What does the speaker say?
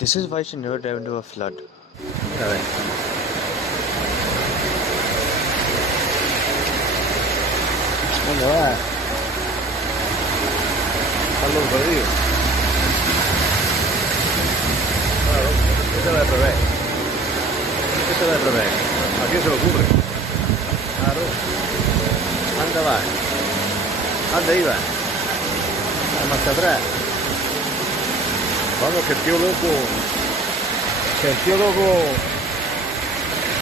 This is why she never dive into a flood. A ver. ¿Dónde vas? Carlos perdido. Claro, esa es la revés. Esa es la revés. ¿A quién se le ocurre? Claro. Anda va. Anda iba. Marcha atrás. Vamos, que el tío loco. Que el tío loco